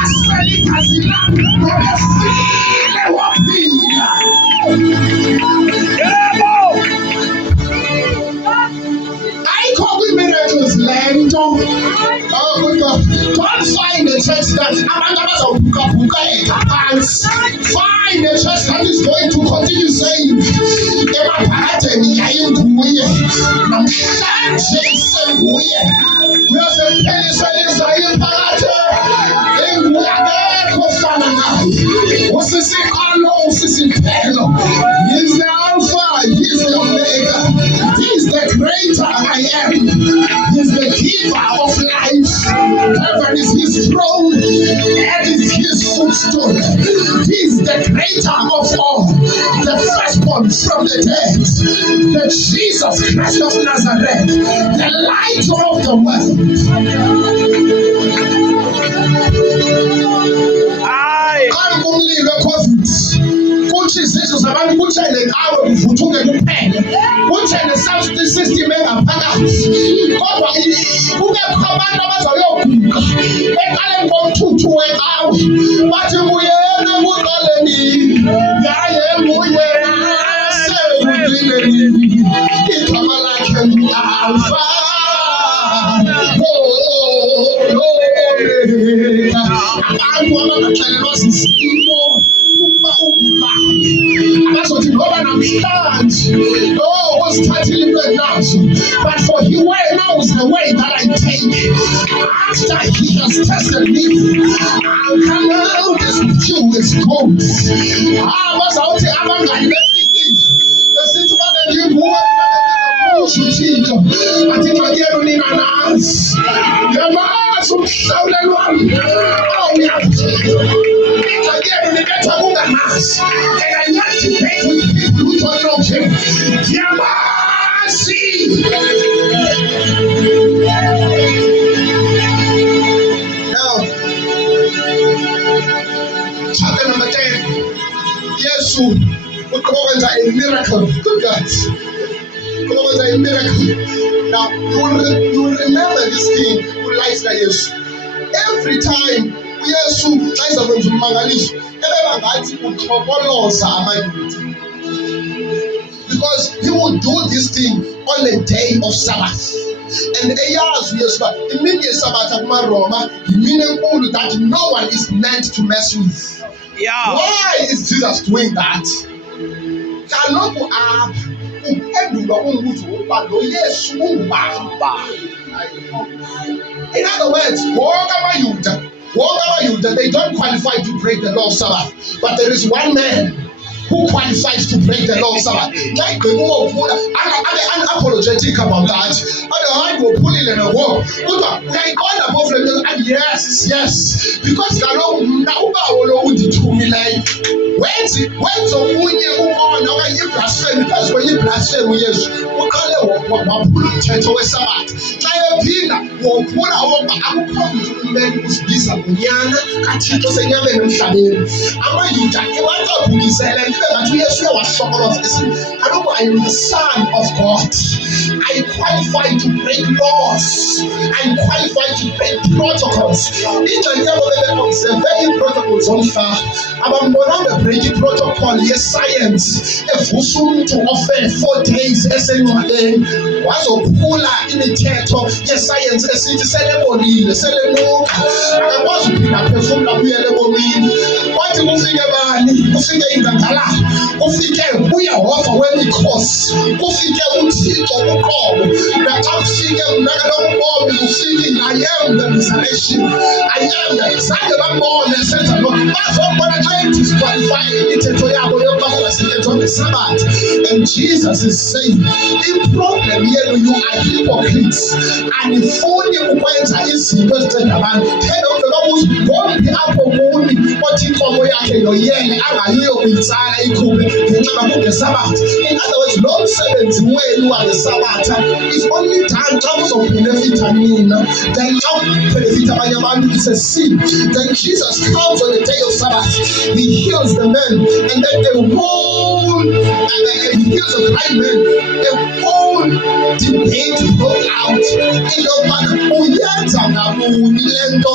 asele igazi lam nobefile waphila. Ayikho kwi-miracles le nto. Oh good God, don't find a church that abantu abazawubhukabhukeka phansi. Find a church that is going to continue saying emaphakadeni yayinguye namhlanje isenguye. Uyasempheliswa lizayo imphakathe inguye, akekho ofana naye. Usisiqalo usisiphelo. He is the Alpha, he is the Omega, he is the greater I am, he is the giver of life. Heaven is his throne, earth is his footstool. He is the greater of all, the firstborn from the dead, the Jesus Christ of Nazareth, the light of the world. Kanti umlilo COVID kuthi izizwe zabantu kutshele ngawe kuvuthuke kuze kuphele kuthi ne-subsidy system engaphakathi kodwa kube abantu abazayoguga eqaleni komthuthu wecawe bathi nguyena kuqaleni yaye nguyena sekudileni igama lakhe ngu-alfa abantu abangaxelelwa zizimo ukuba ungubani abazothi ngoba namhlanje uzithathile into nazo but for he knows the way that I take after he has tested me I'll come out as with you as gold abazawuthi abangani besithi babe ngibuwe uthixo athixo yenu nina nazi yamazi umhlawulelo wami uyabuyenu nibetha kungamazi and I not debate with people who don't know him yamazi now chapter number 10 Yesu ukwenza a miracle good God a miracle. Now you will remember this thing who lies like Yesu. Every time Yesu lies upon Mangaliso, everybody will trouble amayuda. Because he will do this thing on the day of Sabbath. And eyazi Yesu imini yeSabbath akumaRoma imini enkulu that no one is meant to mess with. Yeah. Why is Jesus doing that? Kaloku apha uphendula umbuzo wokuba lo Yesu ungubani. In other words, wonke abayuda they don't qualify to break the law of Sabbath, but there is one man who qualifies to break the law of Sabbath. I'm unapologetic about that. Yes. Because when you blaspheme Yesu uqale waphula umthetho weSabbath xa ephinda wophula akukho mntu umele usibiza ngonyana kaThixo senyameni emhlabeni amayuda ebacabukisele ndibe ngathi uYesu uyawahlokoloza esithi kaloku I am the Son of God. I qualify to break laws. I'm qualified to break protocols. Injanyabo bebe-observe ii-protocols zomhlaba abambonanga break i-protocol ye-science evusa umntu ofe 4 days esengcwabeni wazophula imithetho ye-science esithi selebonile selenuka akakwazi uphinda phefumla buyele ebomini kwathi kufike bani kufike indangala kufike uYehova wemikhosi kufike uThixo uqobo naxa kufike unakalobomi kufike I am the resurrection I am the zange bambone senza lo bazobona xa edisqualify imithetho yabo yokuba basebenza on the Sabbath and Jesus is saying i-problem yenu you are hypocrites anifuni ukwenza izinto eziceda abantu phela uzobabuza ngombi apho kuni othi inkomo yakhe yoyele angayiyo kuyitsala ikhuphe ngenxa kungeSabbath. In other words lo msebenzi wenu wangeSabbath is only done xa kuzobenefita nina then xa kubenefita abanye abantu it's a sin. Then Jesus comes on the day of Sabbath, he heals the man and then he heals the blind man. A whole debate broke out in the manner uyenza ngabuni lento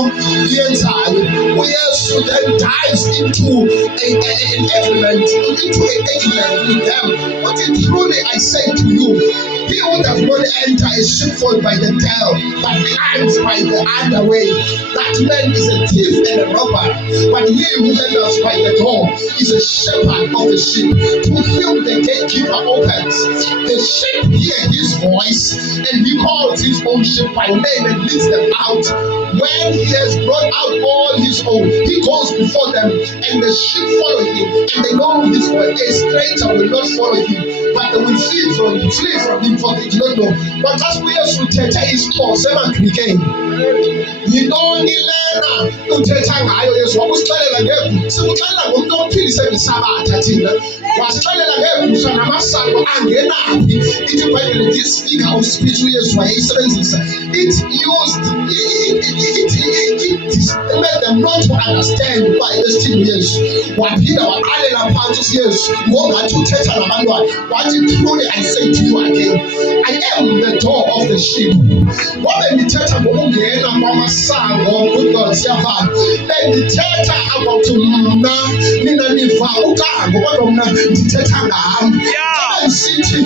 yenzayo. Uyesu then dives into an argument with them. But truly I say to you, he who does not enter a sheepfold by the tail, but climbs by the other way, that man is a thief and a robber. But he who enters by the door is a shepherd of the sheep. To him the gatekeeper opens. The sheep hear his voice, and he calls his own sheep by name and leads them out. When he has brought out all his own, he goes before them, and the sheep follow him, and they know his voice. A stranger will not follow him, but they will flee from him forget, you don't know. But as we are to tell is cause again. You don't learn to tell Yesu wakusixelela ngegugu sikuxelela ngomntu ophilise ngesabatha thina wasixelela ngegugu namasango angenaphi ithi iBhayibhile this figure of speech uYesu wayeyisebenzisa it made them not to understand uba besithini uYesu waphinda waqalela phansi uYesu ngongathi uthetha nabantwana wathi truly I say to you again I am the door of the sheep ngoba ndithetha ngokungena kwamasango kuGod siyafana bendithetha about mna nina niva ucango kodwa mna ndithetha ngami sithi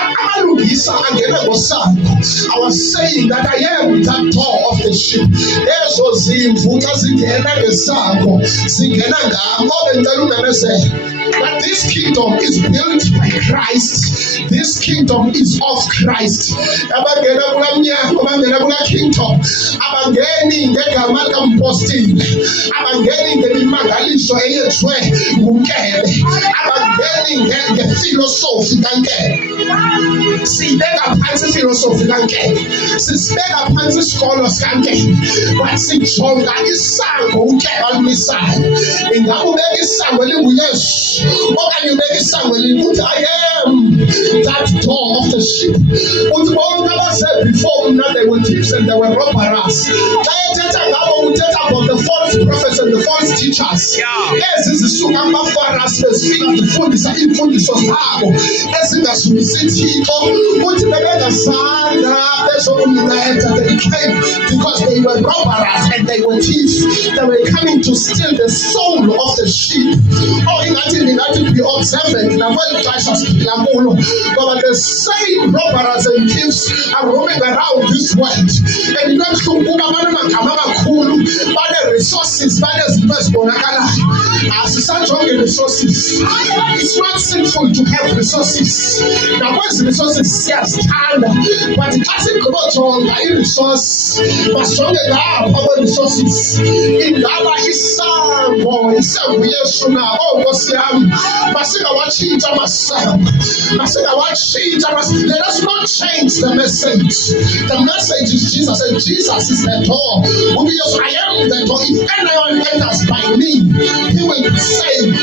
amalungisa angena ngosango I was saying that I am that door of the sheep ezo zimvu xa zingena ngesango zingena ngami bendicela umemezela that this kingdom is built by Christ. This kingdom is of Christ. Abangena kula mnyango, abangena kula kingdom, abangeni ngegama likampostile, abangeni ngemimangaliso eyethwe ngunkele, abangeni ngefilosofi kankele. Sibeka phansi ifilosofi kankele, sisibeka phansi isikolo sikankele, but sijonga isango unkele alumisayo. Ingabe ubeka isango linguYesu okanye ubeka isango ukuthi I am that door of the sheep. Uthi bonke abase before mna they were thieves and they were robbers. Xa ethetha ngabo uthetha about the false prophets and the false teachers. Ezi zisuka amafarasi bezifika zifundisa iimfundiso zabo ezingazumisi Thixo uthi bebengazanga bezokumnceda they came because they were robbers and they were thieves. They were coming to steal the soul of the sheep. Oh, ingathi be observant nakweli xesha siphila kulo ngoba the same robbers and thieves are roaming around this world and inobuhlungu kuba banamagama amakhulu bane-resources banezinto ezibonakalayo asisajonge resources. It's not sinful to have resources nakwezi resources siyazithanda but xa sigqibojonga i-resource masijonge ngapha kwe-resources indaba isango isenguYesu na oh Nkosi yami masingawatshintsha amasango masingawatshintsha let us not change the message. The message is Jesus and Jesus is the door. Because I am the door. If anyone enters by me, he will be saved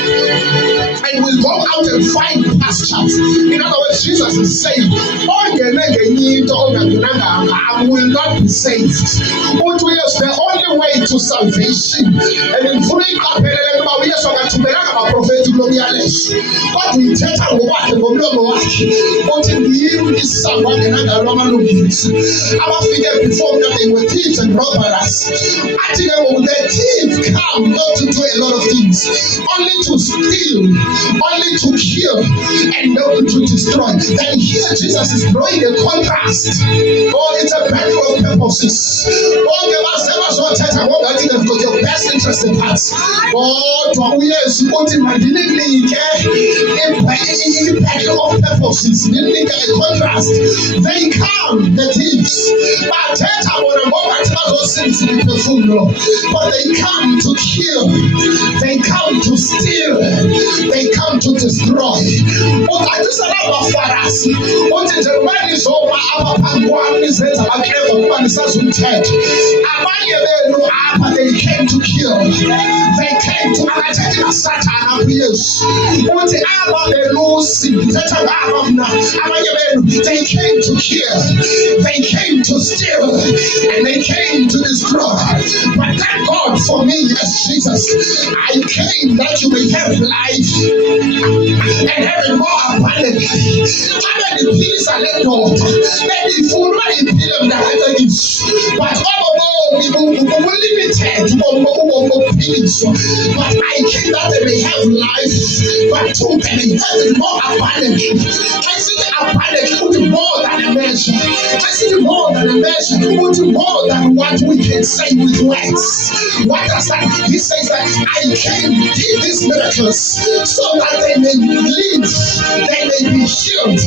and will go out and find pastures. In other words, Jesus is saying, I will not be saved. But we are the only way to salvation. And in 3 kodwa ithetha ngokwakhe ngomlomo wakhe uthi yimi isango angenanga lwamalungisi abafike before that they were thieves and robbers athi ke ngoku the thief come not to do a lot of things only to steal only to kill and not to destroy. Then here Jesus is drawing a contrast. Oh, it's a battle of purposes. Bonke bazothetha ngokungathi they've got your best interest at heart kodwa uYesu uthi mandinike a battle of purposes. Ndinike a contrast. They come, the thieves, bathetha bona ngokungathi bazosindisa imiphefumulo but they come to kill, they come to steal, they come to destroy. Farasi uthi njengoba nizoba apha phambi kwami nizenza abakreva kuba nisazumthetho abanye benu apha they came to kill, they came to akathethi nasathana kuYesu uthi aba belusi ndithetha ngaba mna abanye benu they came to kill, they came to steal and they came to destroy. But thank God for me as Jesus, I came that you may have life and have it more abundantly. The peace and let go. Maybe full money pillar that is. But all we limited peace. But I came that they may have life, but to may have it more abundantly. I see the abundantly put more than a measure. I see the more than a measure, put more than what we can say with words. What does that? He says that I came did these miracles so that they may live, they may be healed.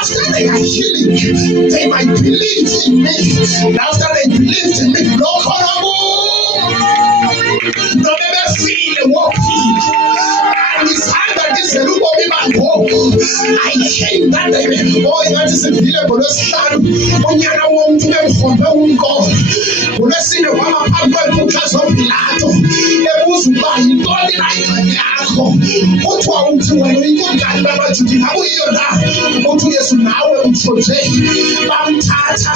After they are healing, they might believe in me. And after they believed in me, no never see the walking. And his hand that is the look of him and walk. I came that day. Oh, ingathi sivile ngolwesihlanu unyana womntu bemkhombe umnkono ngolwesine kwaba phambi kweenkundla zoPilato ebuza ukuba yintoni na ingxaki yakho kuthiwa uthi wena uyikumkani bamaJuda ingakuyiyo na uthi uYesu nawe utsho nje bamthatha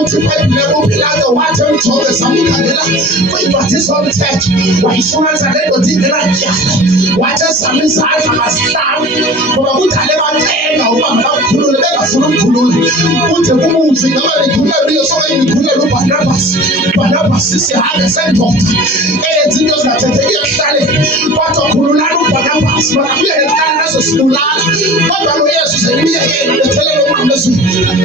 uthi eBhayibhileni uPilato wathi emjonge samkhangela kwiincwadi zomthetho wayifumanisa le ndoda ingenatyala wathi ezama izandla ngasihlanu ngoba kudale bacenga uba mabakukhulule bengafuni umkhulula kude kumuzi ngaba likhulelwe iyo soke likhulelwe uBarnabas sisihambe sendoda eyenza into zingathetheki ekuhlaleni kodwa khululani uBarnabas makabuyele ekuhlaleni azosibulala kodwa lo Yesu selibiyekela bethelele umnqamlezweni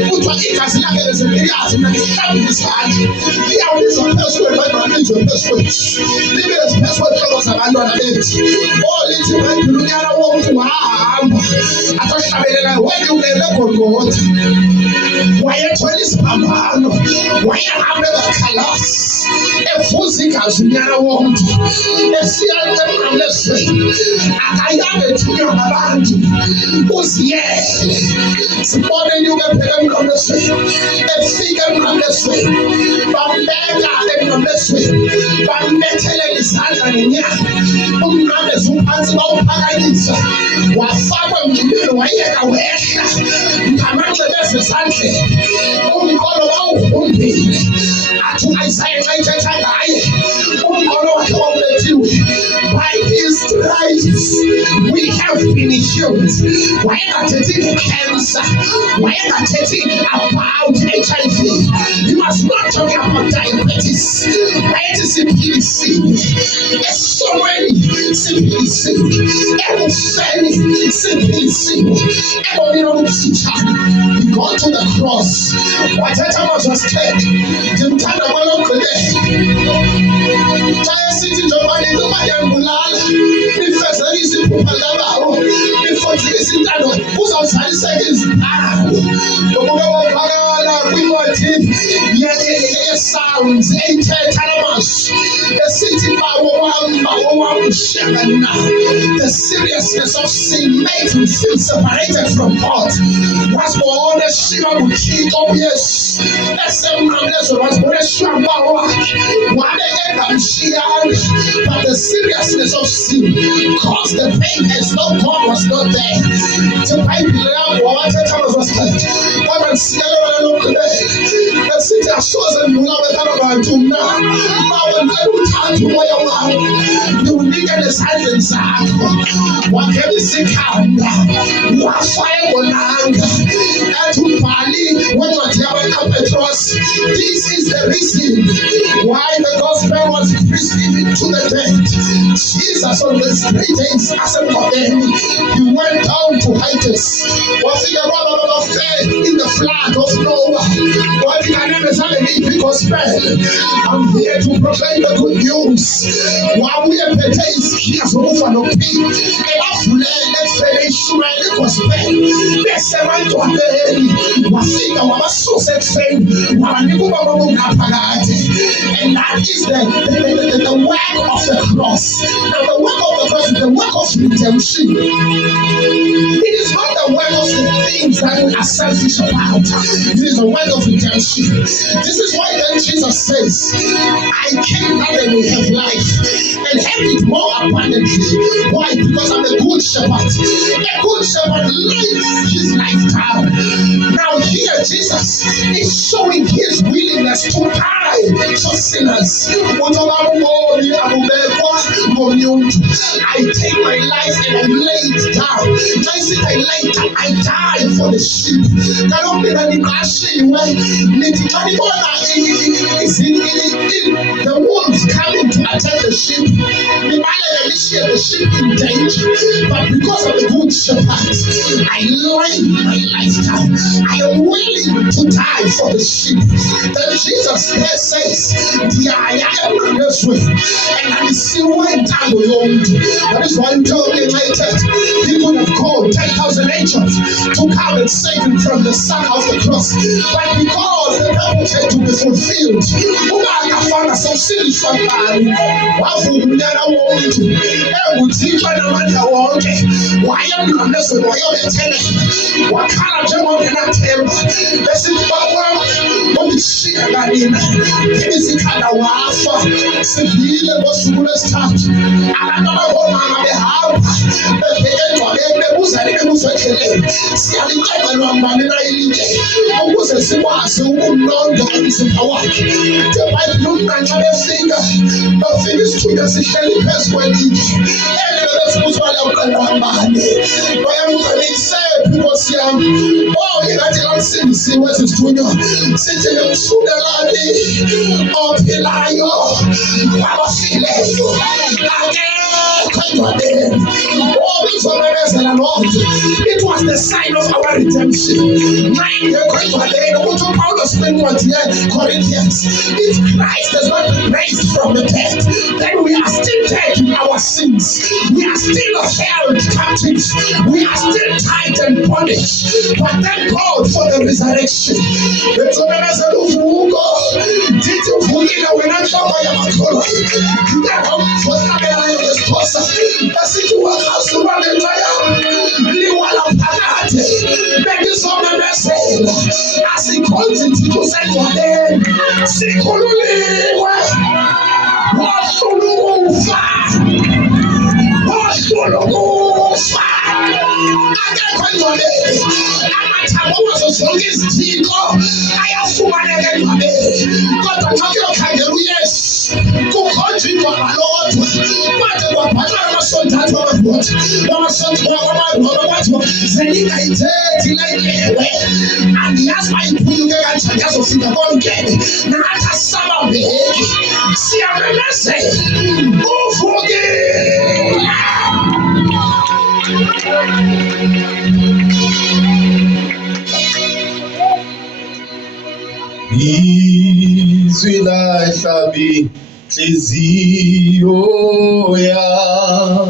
kuthiwa igazi lakhe bezeliyazi mna ngihlambile izandla liyawubiza phezu kwebhayibhile libizwe phezu kwethu libeze phezu kweentloko zabantwana bethu lithi iBhayibhile unyana womntu wahamba atohlabelela wena ungele eGolgotha wayethwele isiphambano wayehamba ebakhalasi evuza igazi unyana womntu esiya emnqamlezweni akayabe ethunywa ngabantu uziyele sibone inyuka ephela emnqamlezweni efika emnqamlezweni bambeka emnqamlezweni bambethelela izandla ngenyama umnqamlezi uphansi bawuphakanyisa wafakwa emjibeni wayeka wehla ngamanxebezi ezandleni umqolo bawuhumbile athi uIsaya xa ithetha ngaye umqolo wakhe wawulethiwe by his stripes we have been healed wayengathethi ngecancer wayengathethi about HIV he was not talking about diabetes wayethi siphilisiwe esonweni siphilisiwe ekufeni siphilisiwe ebomini obufitshane he got to the cross wathetha amazwi asithethe ndimthanda kwalogqibele xa esithi njengoba nintoba yangibulala nifezekise iphupha likabawo nifozikise intando kuzawuzaliseka iziphalo ngokuke wavakala kwincwadi ye-Psalms eyithetha lamazwi esithi bawo wam shakana the seriousness of sin made him feel separated from God wasibona eshiywa nguThixo uYesu esemnqamlezweni wasibona eshiywa nguBawo wakhe wabe engamshiyanga but the seriousness of sin caused the pain as though God was not there iBhayibhile yakho wathetha amazwi asithethe kodwa ndisikelelwa lokugqibela esithi asoze ndibulawe kanabantu mna bawe ndicela uthathe umoya wam ndiwunike nezandleni zakho wakhelisa ikhanda wafa engonanga ethi umbhali wencwadi yabeKaPetros this is the reason why the gospel was preached even to the dead Jesus on the 3 days asemqabeni he went down to Hades wafika kwaba babafe in the flood of Noah wathi kanene zange ngiyiphi gospel I'm here to proclaim the good news wabuye ephethe izikhiya zokufa nokuphila ebavulela ekufeni ishumayela igospel besebantwaneni wafika wabasusa ekufeni wabanika ubaba bungaphakade and that is the work of the cross now the work of the cross is the work of redemption it is not the work of the things that we are selfish about it is the work of redemption this is why then Jesus says I came that they may have life and have it more abundantly why because I'm a good shepherd lays his life down now here Jesus is showing his willingness to die for sinners I take my life and I lay it down I die for the sheep the wolves coming to attack the sheep the sheep in danger but because of the good shepherd I lay my life down I am willing to die for the sheep then Jesus there says I am this way and I see went down the road that is why you tell me later he could have called 10,000 angels to come and save him from the son of the cross but because the purpose had to be fulfilled akafana so usindiswa ngani wavunyana wonke enguthixo enamandla wonke wayemnqamlezweni wayobethele wakhala njengongenathemba esithi bakwam undishiya kanina imisikhala wafa sivile ngosuku lwesithathu abantu abangomama behamba bebheke engcwabeni bebuzani bebuzo endleleni siyalicecelwa mbani na ilinde ukuze sikwazi ukumlonda umzimba wakhe ibhayibhile umnqantsha befika isithunywa sihleli phezu kwelinye befuna ukuthi balawuqanqambane bayamqanisephi inkosi yami ingathi lamsindisiwe esi sithunywa sithi ngimfunelani ophilayo abafileyo akekho endwadeni izomemezela lonto. It was the sign of our redemption. Ngayingekho endwadeni ukuthi uPawulos kwincwadi ye-Corinthians, if Christ has not been raised from the dead, then we are still dead in our sins. We are still held captive. We are still tied and punished. But thank God for the resurrection. Bezomemezela uvuko ndithi uvukile wena nhloko yamakholwa ngiyakufosabela ngesiphosa esithi wakazulwa ngenxa yami liwala phakade bengizomemezela asikhonzi thixo sengcwabeni sikhululiwe wahlulukufa akekho engcwabeni amathambo wazo zonke izithixo ayafumaneka engcwabeni kodwa xa kuyokhangela uyesu kukhonjwa indwaba lodwa kwade kwabhaxwa amasondathu amabhoda kwathiwa seningayithethi lenyewe andiyazi bayiphunyuke kanjani yazofika konkene nathi asisabambeki siyamemezela uvukile. Izwi lahlabi inhliziyo yam